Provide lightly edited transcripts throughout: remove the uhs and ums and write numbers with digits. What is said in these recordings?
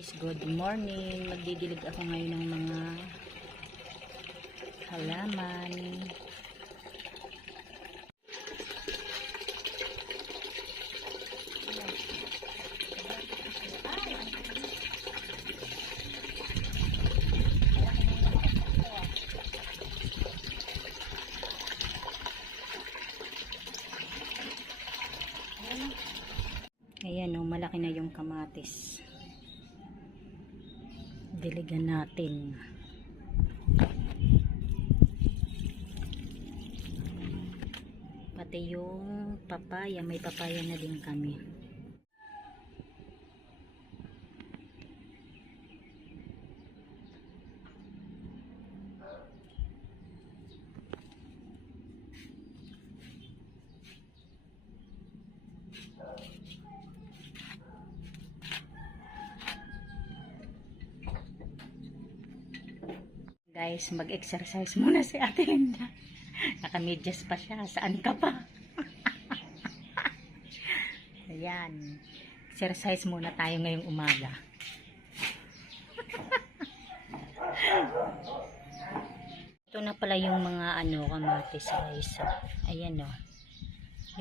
Guys, good morning. Magdidilig ako ngayon ng mga halaman. Ayan o, malaki na yung kamatis. Diligan natin. Pati yung papaya, may papaya na din kami. Guys, mag-exercise muna si Ate Linda. Naka-medyas pa siya. Saan ka pa? Ayan. Exercise muna tayo ngayong umaga. Ito na pala yung mga kamatis guys. Ayan o.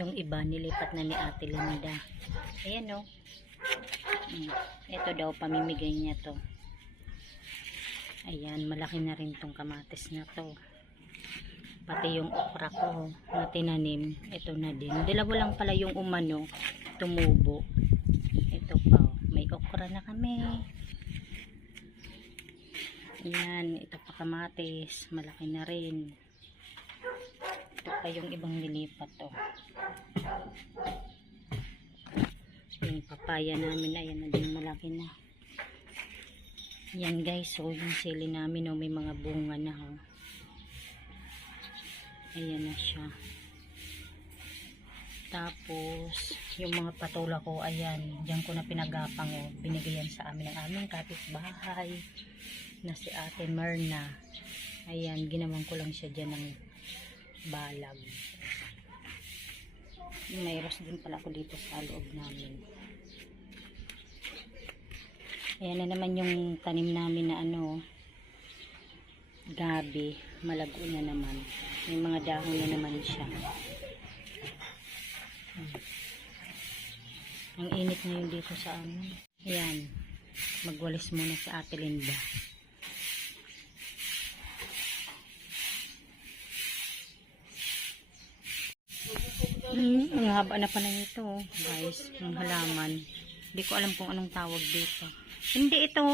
Yung iba nilipat na ni Ate Linda. Ayan o. Ito daw pamimigay niya to. Ayan, malaki na rin tong kamatis na to. Pati yung okra ko na tinanim, ito na din. Dalawa lang pala yung umano, tumubo. Ito pa, may okra na kami. Ayan, ito pa kamatis, malaki na rin. Ito pa yung ibang nilipat to. Yung papaya namin, ayan na din, malaki na. Yan guys, so yung sili namin may mga bunga na ayan na siya. Tapos yung mga patola ko, ayan, diyan ko na pinagapang binigayan sa amin ng aming kapitbahay na si Ate Myrna. Ayan, ginawan ko lang siya dyan ng balag. May ros din pala ako dito sa loob namin. Ayan na naman yung tanim namin na gabi, malago na naman. May mga dahon na naman siya. Ang init ngayon dito sa amin. Ayan, magwalis muna sa Ate Linda. Ang haba na pala nito guys, yung halaman. Hindi ko alam kung anong tawag dito. Hindi ito.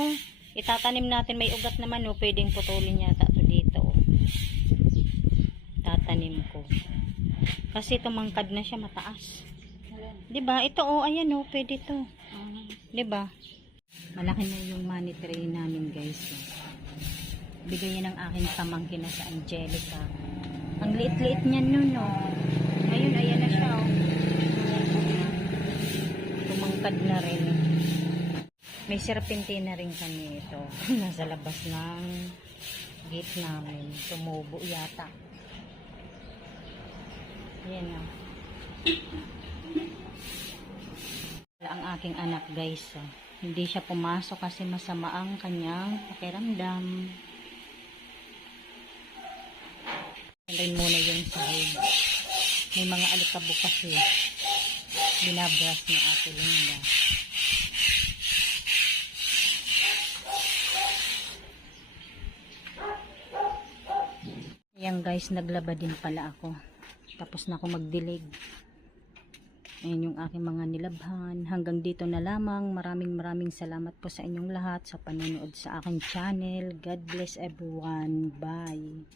Itatanim natin. May ugat naman pwedeng putulin yata ito dito. Tatanim ko. Kasi tumangkad na siya mataas. 'Di ba? Ito ayan pwede to. 'Di ba? Malaki na yung money tray namin, guys. Bigay yan ng aking pamangkin na sa Angelica. Ang liit-liit niyan nun Ngayon ayan na siya Tumangkad na rin. May serpentina rin kami ito. Nasa labas ng gate namin. Tumubo yata. Ayan ang aking anak guys. Hindi siya pumasok kasi masama ang kanyang pakiramdam. Rin muna yung sahig. May mga alikabok kasi. Binabras ni Ate Linda. Ayan guys, naglaba din pala ako. Tapos na ako magdilig. Ayan yung aking mga nilabhan. Hanggang dito na lamang. Maraming salamat po sa inyong lahat sa panonood sa aking channel. God bless everyone. Bye.